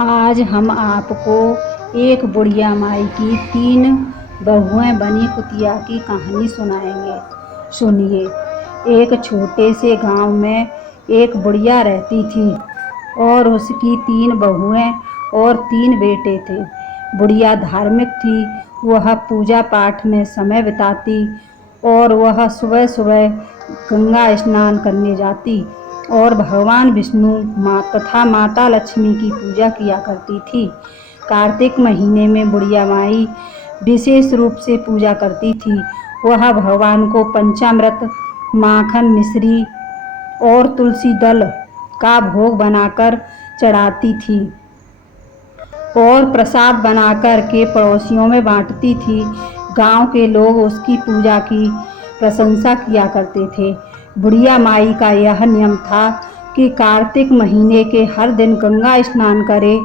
आज हम आपको एक बुढ़िया माई की 3 बहुएं बनी कुतिया की कहानी सुनाएंगे। सुनिए। एक छोटे से गांव में एक बुढ़िया रहती थी और उसकी 3 बहुएं और 3 बेटे थे। बुढ़िया धार्मिक थी। वह पूजा पाठ में समय बिताती और वह सुबह सुबह गंगा स्नान करने जाती और भगवान विष्णु तथा माता लक्ष्मी की पूजा किया करती थी। कार्तिक महीने में बुढ़िया माई विशेष रूप से पूजा करती थी। वह भगवान को पंचामृत, माखन, मिश्री और तुलसी दल का भोग बनाकर चढ़ाती थी और प्रसाद बनाकर के पड़ोसियों में बांटती थी। गांव के लोग उसकी पूजा की प्रशंसा किया करते थे। बुढ़िया माई का यह नियम था कि कार्तिक महीने के हर दिन गंगा स्नान करे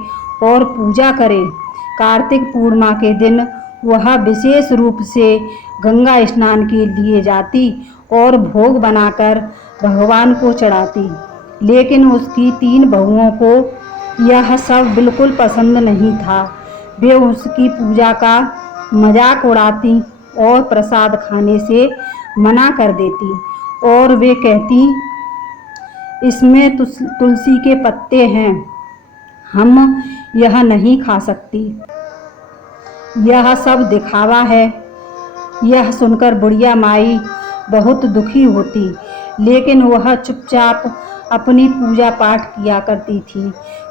और पूजा करे। कार्तिक पूर्णिमा के दिन वह विशेष रूप से गंगा स्नान के लिए जाती और भोग बनाकर भगवान को चढ़ाती। लेकिन उसकी 3 बहुओं को यह सब बिल्कुल पसंद नहीं था। वे उसकी पूजा का मजाक उड़ाती और प्रसाद खाने से मना कर देती और वे कहती, इसमें तुलसी के पत्ते हैं, हम यह नहीं खा सकती, यह सब दिखावा है। यह सुनकर बुढ़िया माई बहुत दुखी होती, लेकिन वह चुपचाप अपनी पूजा पाठ किया करती थी।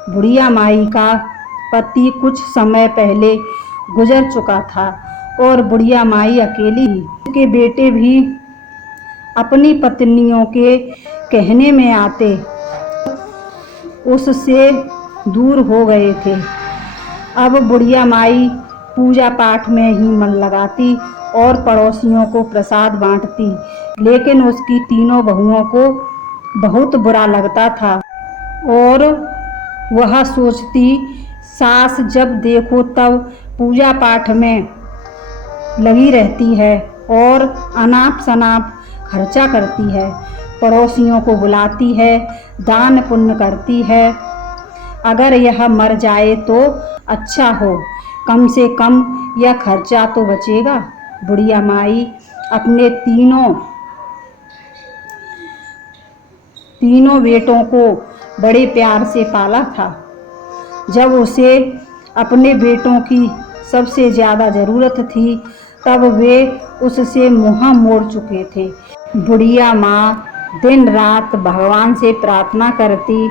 बुढ़िया माई का पति कुछ समय पहले गुजर चुका था और बुढ़िया माई अकेली थी। उसके बेटे भी अपनी पत्नियों के कहने में आते उससे दूर हो गए थे। अब बुढ़िया माई पूजा पाठ में ही मन लगाती और पड़ोसियों को प्रसाद बांटती, लेकिन उसकी 3 बहुओं को बहुत बुरा लगता था और वह सोचती, सास जब देखो तब पूजा पाठ में लगी रहती है और अनाप शनाप खर्चा करती है, पड़ोसियों को बुलाती है, दान पुण्य करती है। अगर यह मर जाए तो अच्छा हो, कम से कम यह खर्चा तो बचेगा। बुढ़िया माई अपने तीनों बेटों को बड़े प्यार से पाला था। जब उसे अपने बेटों की सबसे ज़्यादा ज़रूरत थी तब वे उससे मुँह मोड़ चुके थे। बुढ़िया माँ दिन रात भगवान से प्रार्थना करती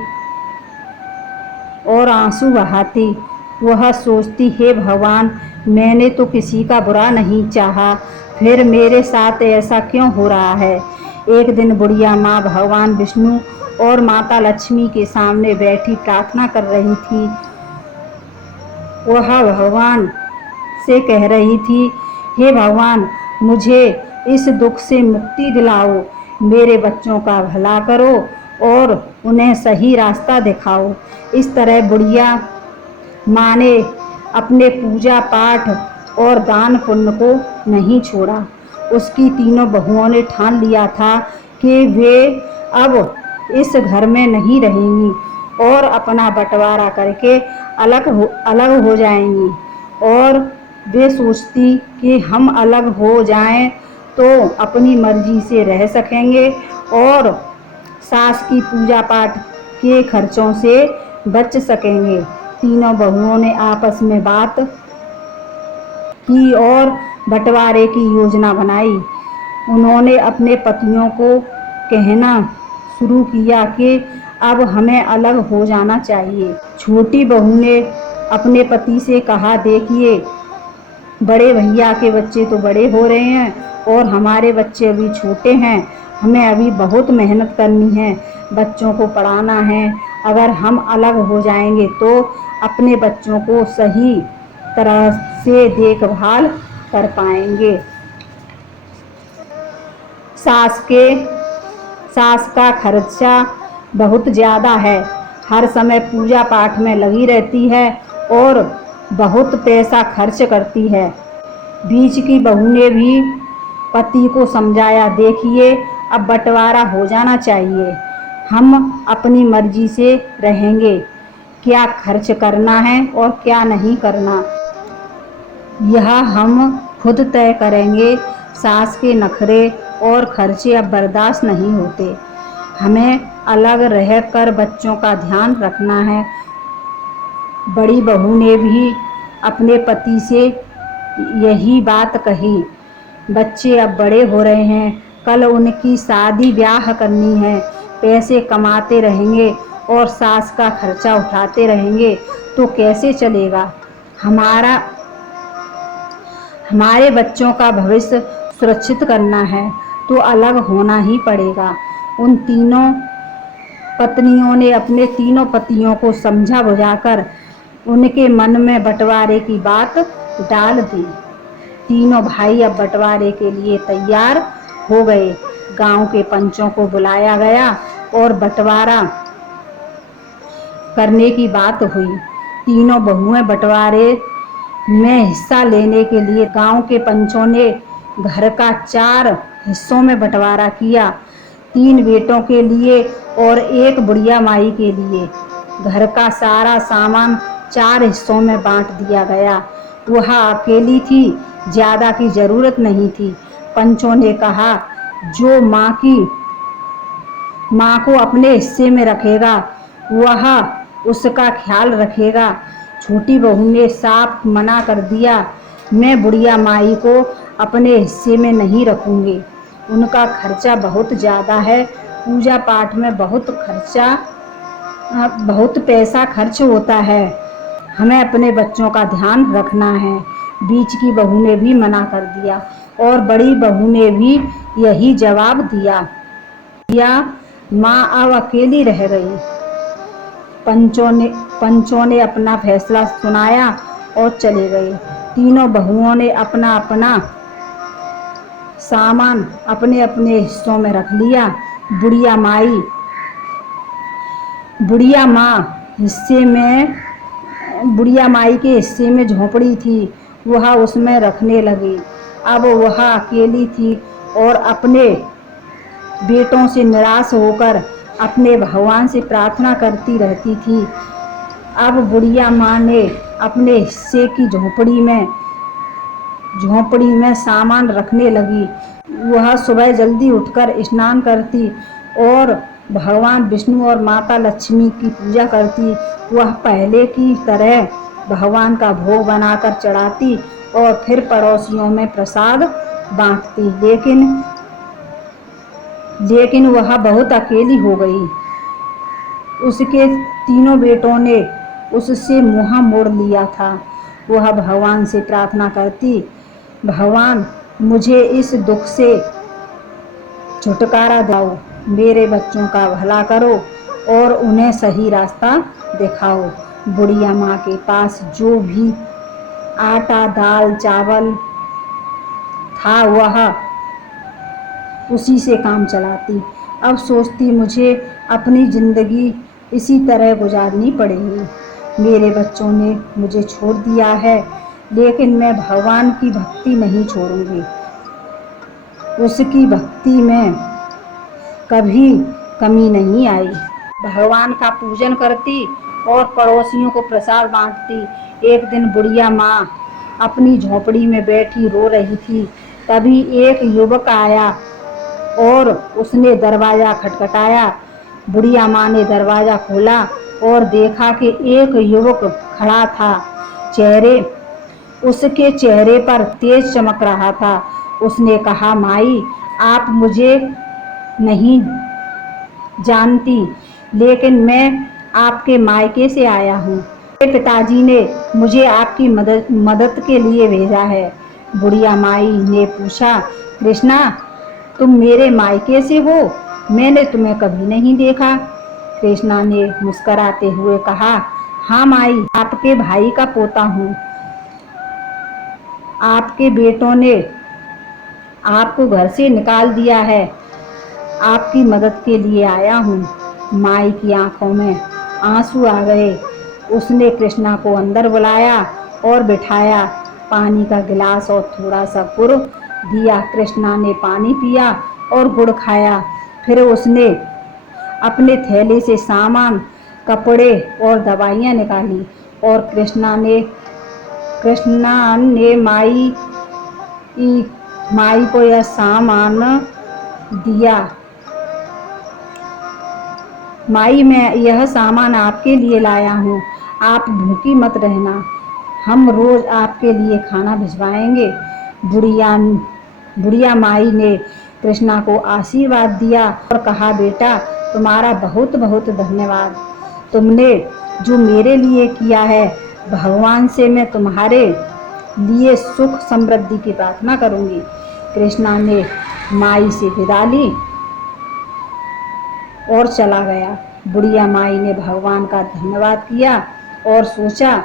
और आंसू बहाती। वह सोचती, हे भगवान, मैंने तो किसी का बुरा नहीं चाहा, फिर मेरे साथ ऐसा क्यों हो रहा है। एक दिन बुढ़िया माँ भगवान विष्णु और माता लक्ष्मी के सामने बैठी प्रार्थना कर रही थी। वह भगवान से कह रही थी, हे भगवान, मुझे इस दुख से मुक्ति दिलाओ, मेरे बच्चों का भला करो और उन्हें सही रास्ता दिखाओ। इस तरह बुढ़िया माँ ने अपने पूजा पाठ और दान पुण्य को नहीं छोड़ा। उसकी 3 बहुओं ने ठान लिया था कि वे अब इस घर में नहीं रहेंगी और अपना बंटवारा करके अलग हो जाएंगी। और वे सोचती कि हम अलग हो जाएं तो अपनी मर्जी से रह सकेंगे और सास की पूजा पाठ के खर्चों से बच सकेंगे। 3 बहुओं ने आपस में बात की और बंटवारे की योजना बनाई। उन्होंने अपने पतियों को कहना शुरू किया कि अब हमें अलग हो जाना चाहिए। छोटी बहू ने अपने पति से कहा, देखिए, बड़े भैया के बच्चे तो बड़े हो रहे हैं और हमारे बच्चे अभी छोटे हैं, हमें अभी बहुत मेहनत करनी है, बच्चों को पढ़ाना है। अगर हम अलग हो जाएंगे तो अपने बच्चों को सही तरह से देखभाल कर पाएंगे। सास का खर्चा बहुत ज़्यादा है, हर समय पूजा पाठ में लगी रहती है और बहुत पैसा खर्च करती है। बीच की बहू ने भी पति को समझाया, देखिए, अब बंटवारा हो जाना चाहिए, हम अपनी मर्जी से रहेंगे, क्या खर्च करना है और क्या नहीं करना, यह हम खुद तय करेंगे। सास के नखरे और खर्चे अब बर्दाश्त नहीं होते। हमें अलग रह कर बच्चों का ध्यान रखना है। बड़ी बहू ने भी अपने पति से यही बात कही। बच्चे अब बड़े हो रहे हैं, कल उनकी शादी ब्याह करनी है। पैसे कमाते रहेंगे और सास का खर्चा उठाते रहेंगे तो कैसे चलेगा। हमारे बच्चों का भविष्य सुरक्षित करना है तो अलग होना ही पड़ेगा। उन तीनों पत्नियों ने अपने तीनों पतियों को समझा बुझाकर उनके मन में बंटवारे की बात डाल दी। तीनों भाई अब बंटवारे के लिए तैयार हो गए। गांव के पंचों को बुलाया गया और बंटवारा करने की बात हुई। तीनों बहुएं बंटवारे में हिस्सा लेने के लिए गांव के पंचों ने घर का 4 हिस्सों में बंटवारा किया। 3 बेटों के लिए और 1 बुढ़िया माई के लिए। घर का सारा सामान 4 हिस्सों में बांट दिया गया। वह अकेली थी, ज्यादा की जरूरत नहीं थी। पंचों ने कहा, जो माँ को अपने हिस्से में रखेगा वह उसका ख्याल रखेगा। छोटी बहू ने साफ मना कर दिया, मैं बुढ़िया माई को अपने हिस्से में नहीं रखूंगी। उनका खर्चा बहुत ज़्यादा है। पूजा पाठ में बहुत पैसा खर्च होता है। हमें अपने बच्चों का ध्यान रखना है। बीच की बहू ने भी मना कर दिया और बड़ी बहू ने भी यही जवाब दिया। माँ अब अकेली रह गई। पंचों ने अपना फैसला सुनाया और चले गए। तीनों बहुओं ने अपना अपना सामान अपने अपने हिस्सों में रख लिया। बुढ़िया माई के हिस्से में झोपड़ी थी, वह उसमें रखने लगी। अब वह अकेली थी और अपने बेटों से निराश होकर अपने भगवान से प्रार्थना करती रहती थी। अब बुढ़िया माँ ने अपने हिस्से की झोपड़ी में सामान रखने लगी। वह सुबह जल्दी उठकर स्नान करती और भगवान विष्णु और माता लक्ष्मी की पूजा करती। वह पहले की तरह भगवान का भोग बनाकर चढ़ाती और फिर पड़ोसियों में प्रसाद बांटती। लेकिन वह बहुत अकेली हो गई। उसके तीनों बेटों ने उससे मुँह मोड़ लिया था। वह भगवान से प्रार्थना करती, भगवान मुझे इस दुख से छुटकारा दिलाओ, मेरे बच्चों का भला करो और उन्हें सही रास्ता दिखाओ। बुढ़िया माँ के पास जो भी आटा, दाल, चावल था वह उसी से काम चलाती। अब सोचती, मुझे अपनी जिंदगी इसी तरह गुजारनी पड़ेगी। मेरे बच्चों ने मुझे छोड़ दिया है, लेकिन मैं भगवान की भक्ति नहीं छोड़ूंगी। उसकी भक्ति में कभी कमी नहीं आई। भगवान का पूजन करती और पड़ोसियों को प्रसाद बांटती। एक दिन बुढ़िया माँ अपनी झोपड़ी में बैठी रो रही थी। तभी एक युवक आया और उसने दरवाजा खटखटाया। बुढ़िया माँ ने दरवाजा खोला और देखा कि एक युवक खड़ा था। उसके चेहरे पर तेज चमक रहा था। उसने कहा, माई, आप मुझे नहीं जानती, लेकिन मैं आपके मायके से आया हूँ। मेरे पिताजी ने मुझे आपकी मदद के लिए भेजा है। बुढ़िया माई ने पूछा, कृष्णा, तुम मेरे मायके से हो? मैंने तुम्हें कभी नहीं देखा। कृष्णा ने मुस्कुराते हुए कहा, हाँ माई, आपके भाई का पोता हूँ। आपके बेटों ने आपको घर से निकाल दिया है, आपकी मदद के लिए आया हूँ। माई की आंखों में आंसू आ गए। उसने कृष्णा को अंदर बुलाया और बिठाया। पानी का गिलास और थोड़ा सा गुड़ दिया। कृष्णा ने पानी पिया और गुड़ खाया। फिर उसने अपने थैले से सामान कपड़े और दवाइयाँ निकाली और कृष्णा ने माई को यह सामान दिया। माई, मैं यह सामान आपके लिए लाया हूँ, आप भूखी मत रहना, हम रोज आपके लिए खाना भिजवाएंगे। बुढ़िया माई ने कृष्णा को आशीर्वाद दिया और कहा, बेटा तुम्हारा बहुत बहुत धन्यवाद, तुमने जो मेरे लिए किया है, भगवान से मैं तुम्हारे लिए सुख समृद्धि की प्रार्थना करूंगी। कृष्णा ने माई से विदा ली और चला गया। बुढ़िया माई ने भगवान का धन्यवाद किया और सोचा,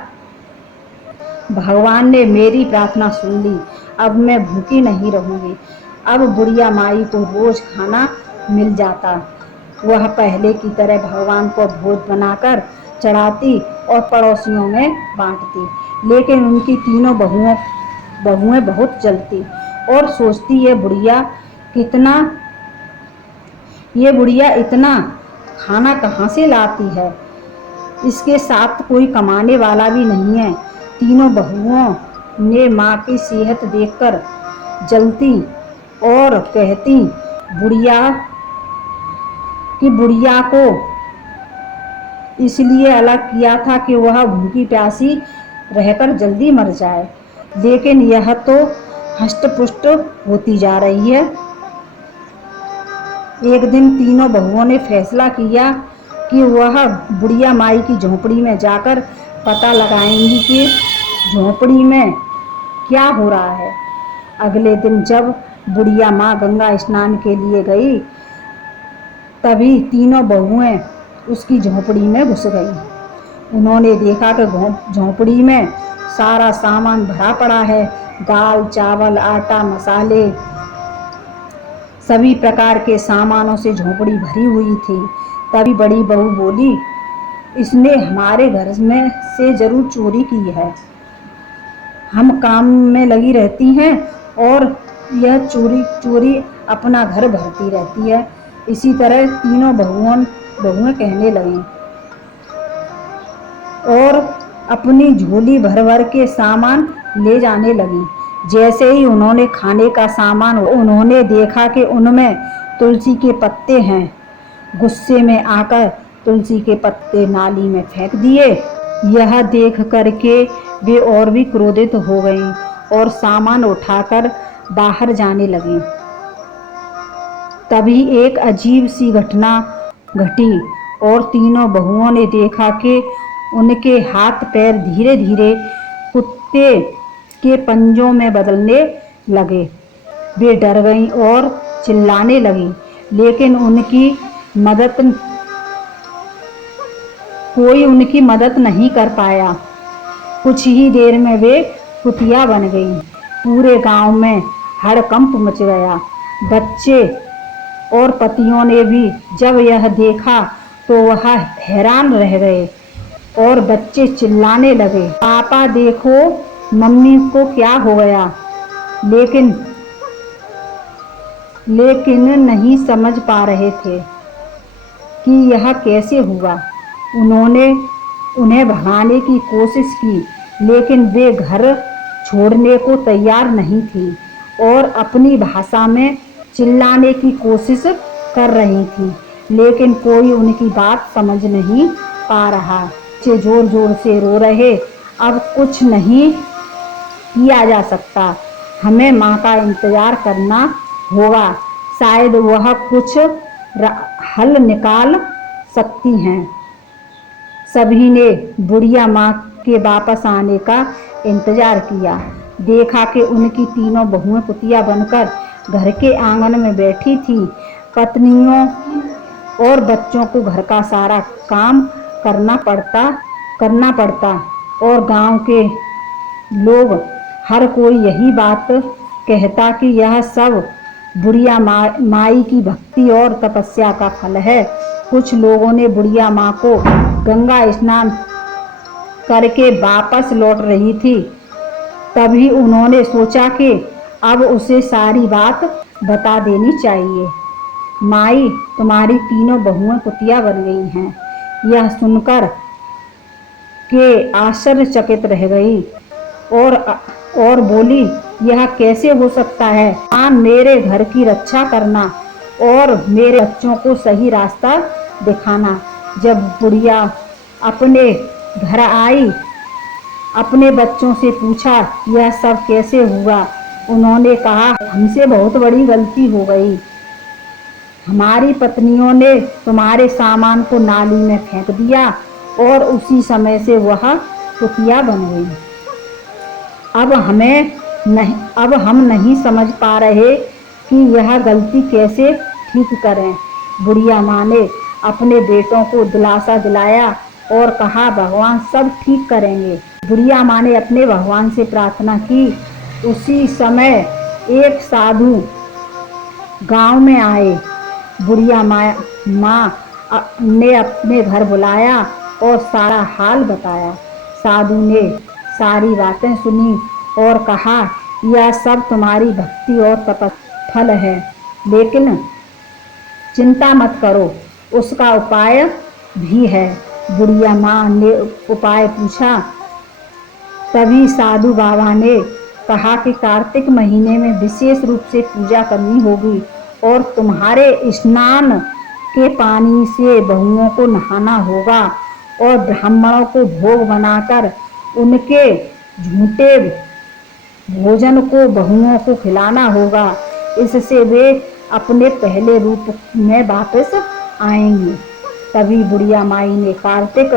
भगवान ने मेरी प्रार्थना सुन ली, अब मैं भूखी नहीं रहूंगी। अब बुढ़िया माई को रोज खाना मिल जाता। वह पहले की तरह भगवान को भोज बनाकर चढ़ाती और पड़ोसियों में बांटती। लेकिन उनकी तीनों बहुएं बहुत जलती और सोचती, ये बुढ़िया इतना खाना कहाँ से लाती है, इसके साथ कोई कमाने वाला भी नहीं है। तीनों बहुओं ने माँ की सेहत देखकर जलती और कहती, बुढ़िया को इसलिए अलग किया था कि वह भूखी प्यासी रहकर जल्दी मर जाए, लेकिन यह तो हष्ट-पुष्ट होती जा रही है। एक दिन तीनों बहुओं ने फैसला किया कि वह बुढ़िया माई की झोंपड़ी में जाकर पता लगाएंगी कि झोंपड़ी में क्या हो रहा है। अगले दिन जब बुढ़िया माँ गंगा स्नान के लिए गई, तभी तीनों बहुएं उसकी झोंपड़ी में घुस गई। उन्होंने देखा कि झोंपड़ी में सारा सामान भरा पड़ा है, दाल, चावल, आटा, मसाले, सभी प्रकार के सामानों से झोंपड़ी भरी हुई थी। तभी बड़ी बहू बोली, इसने हमारे घर में से जरूर चोरी की है। हम काम में लगी रहती हैं और यह चोरी अपना घर भरती रहती है। इसी तरह तीनों बहुएं कहने लगीं और अपनी झोली भर भर के सामान ले जाने लगी। जैसे ही उन्होंने खाने का सामान, उन्होंने देखा कि उनमें तुलसी के पत्ते हैं। गुस्से में आकर तुलसी के पत्ते नाली में फेंक दिए। यह देख करके वे और भी क्रोधित हो गईं और सामान उठाकर बाहर जाने लगीं। तभी एक अजीब सी घटना घटी और तीनों बहुओं ने देखा कि उनके हाथ पैर धीरे धीरे कुत्ते के पंजों में बदलने लगे। वे डर गईं और चिल्लाने लगीं, लेकिन कोई उनकी मदद नहीं कर पाया। कुछ ही देर में वे कुतिया बन गईं। पूरे गांव में हड़कंप मच गया। बच्चे और पतियों ने भी जब यह देखा तो वह हैरान रह गए और बच्चे चिल्लाने लगे, पापा देखो मम्मी को क्या हो गया। लेकिन नहीं समझ पा रहे थे कि यह कैसे हुआ। उन्होंने उन्हें भगाने की कोशिश की, लेकिन वे घर छोड़ने को तैयार नहीं थी और अपनी भाषा में चिल्लाने की कोशिश कर रही थी, लेकिन कोई उनकी बात समझ नहीं पा रहा। बच्चे जोर जोर से रो रहे, अब कुछ नहीं किया जा सकता, हमें माँ का इंतजार करना होगा, शायद वह कुछ हल निकाल सकती हैं। सभी ने बुढ़िया माँ के वापस आने का इंतजार किया। देखा कि उनकी तीनों बहुएं कुतिया बनकर घर के आंगन में बैठी थी। पत्नियों और बच्चों को घर का सारा काम करना पड़ता और गांव के लोग हर कोई यही बात कहता कि यह सब बुढ़िया माई की भक्ति और तपस्या का फल है। कुछ लोगों ने बुढ़िया माँ को गंगा स्नान करके वापस लौट रही थी, तभी उन्होंने सोचा कि अब उसे सारी बात बता देनी चाहिए। माई, तुम्हारी तीनों बहुएं कुतिया बन गई हैं, यह सुनकर के आश्चर्यचकित रह गई और बोली, यह कैसे हो सकता है? मां, मेरे घर की रक्षा करना और मेरे बच्चों को सही रास्ता दिखाना। जब बुढ़िया अपने घर आई, अपने बच्चों से पूछा, यह सब कैसे हुआ? उन्होंने कहा, हमसे बहुत बड़ी गलती हो गई। हमारी पत्नियों ने तुम्हारे सामान को नाली में फेंक दिया और उसी समय से वह कुतिया बन गई। अब हम नहीं समझ पा रहे कि यह गलती कैसे ठीक करें। बुढ़िया माँ ने अपने बेटों को दिलासा दिलाया और कहा, भगवान सब ठीक करेंगे। बुढ़िया माँ ने अपने भगवान से प्रार्थना की। उसी समय एक साधु गांव में आए। बुढ़िया माँ ने अपने घर बुलाया और सारा हाल बताया। साधु ने सारी बातें सुनी और कहा, यह सब तुम्हारी भक्ति और तपस्या फल है, लेकिन चिंता मत करो, उसका उपाय भी है। बुढ़िया माँ ने उपाय पूछा। तभी साधु बाबा ने कहा कि कार्तिक महीने में विशेष रूप से पूजा करनी होगी और तुम्हारे स्नान के पानी से बहुओं को नहाना होगा और ब्राह्मणों को भोग बनाकर उनके झूठे भोजन को बहुओं को खिलाना होगा। इससे वे अपने पहले रूप में वापस आएंगी। तभी बुढ़िया माई ने कार्तिक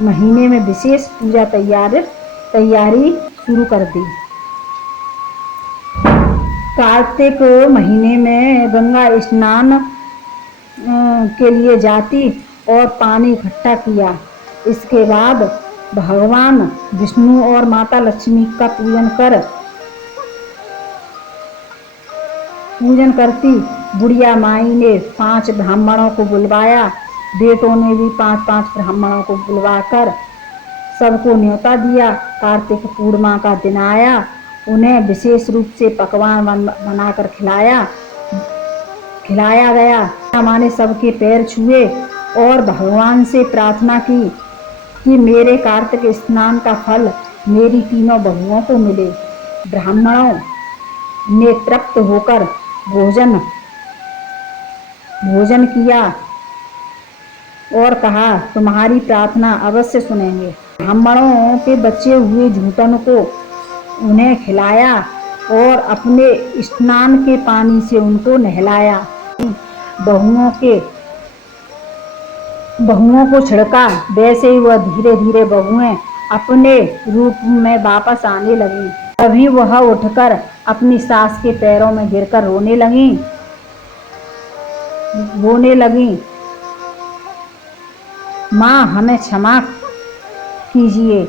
महीने में विशेष पूजा तैयारी शुरू कर दी। कार्तिक महीने में गंगा स्नान के लिए जाती और पानी इकट्ठा किया। इसके बाद भगवान विष्णु और माता लक्ष्मी का पूजन करती। बुढ़िया माई ने 5 ब्राह्मणों को बुलवाया। बेटों ने भी 5-5 ब्राह्मणों को बुलवाकर सबको न्योता दिया। कार्तिक पूर्णिमा का दिन आया। उन्हें विशेष रूप से पकवान बनाकर खिलाया गया। माँ ने सबके पैर छुए और भगवान से प्रार्थना की कि मेरे कार्तिक स्नान का फल मेरी तीनों बहुओं को मिले। ब्राह्मणों ने तृप्त होकर भोजन किया और कहा, तुम्हारी प्रार्थना अवश्य सुनेंगे। ब्राह्मणों के बचे हुए झूठन को उन्हें खिलाया और अपने स्नान के पानी से उनको नहलाया। बहुओं को छिड़का। वैसे ही वह धीरे धीरे बहुएं अपने रूप में वापस आने लगी। तभी वह उठकर अपनी सास के पैरों में गिरकर रोने लगी। माँ, हमें क्षमा कीजिए,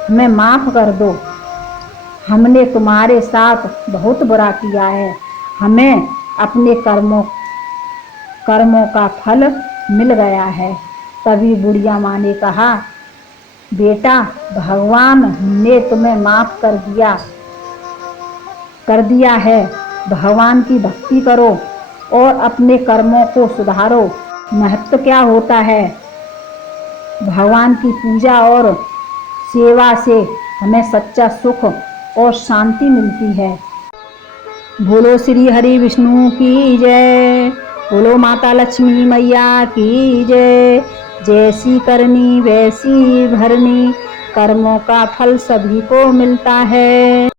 हमें माफ कर दो। हमने तुम्हारे साथ बहुत बुरा किया है। हमें अपने कर्मों का फल मिल गया है। तभी बुढ़िया माँ ने कहा, बेटा, भगवान ने तुम्हें माफ कर दिया है। भगवान की भक्ति करो और अपने कर्मों को सुधारो। महत्व क्या होता है? भगवान की पूजा और सेवा से हमें सच्चा सुख और शांति मिलती है। बोलो श्री हरि विष्णु की जय। बोलो माता लक्ष्मी मैया की जय। जैसी करनी वैसी भरनी, कर्मों का फल सभी को मिलता है।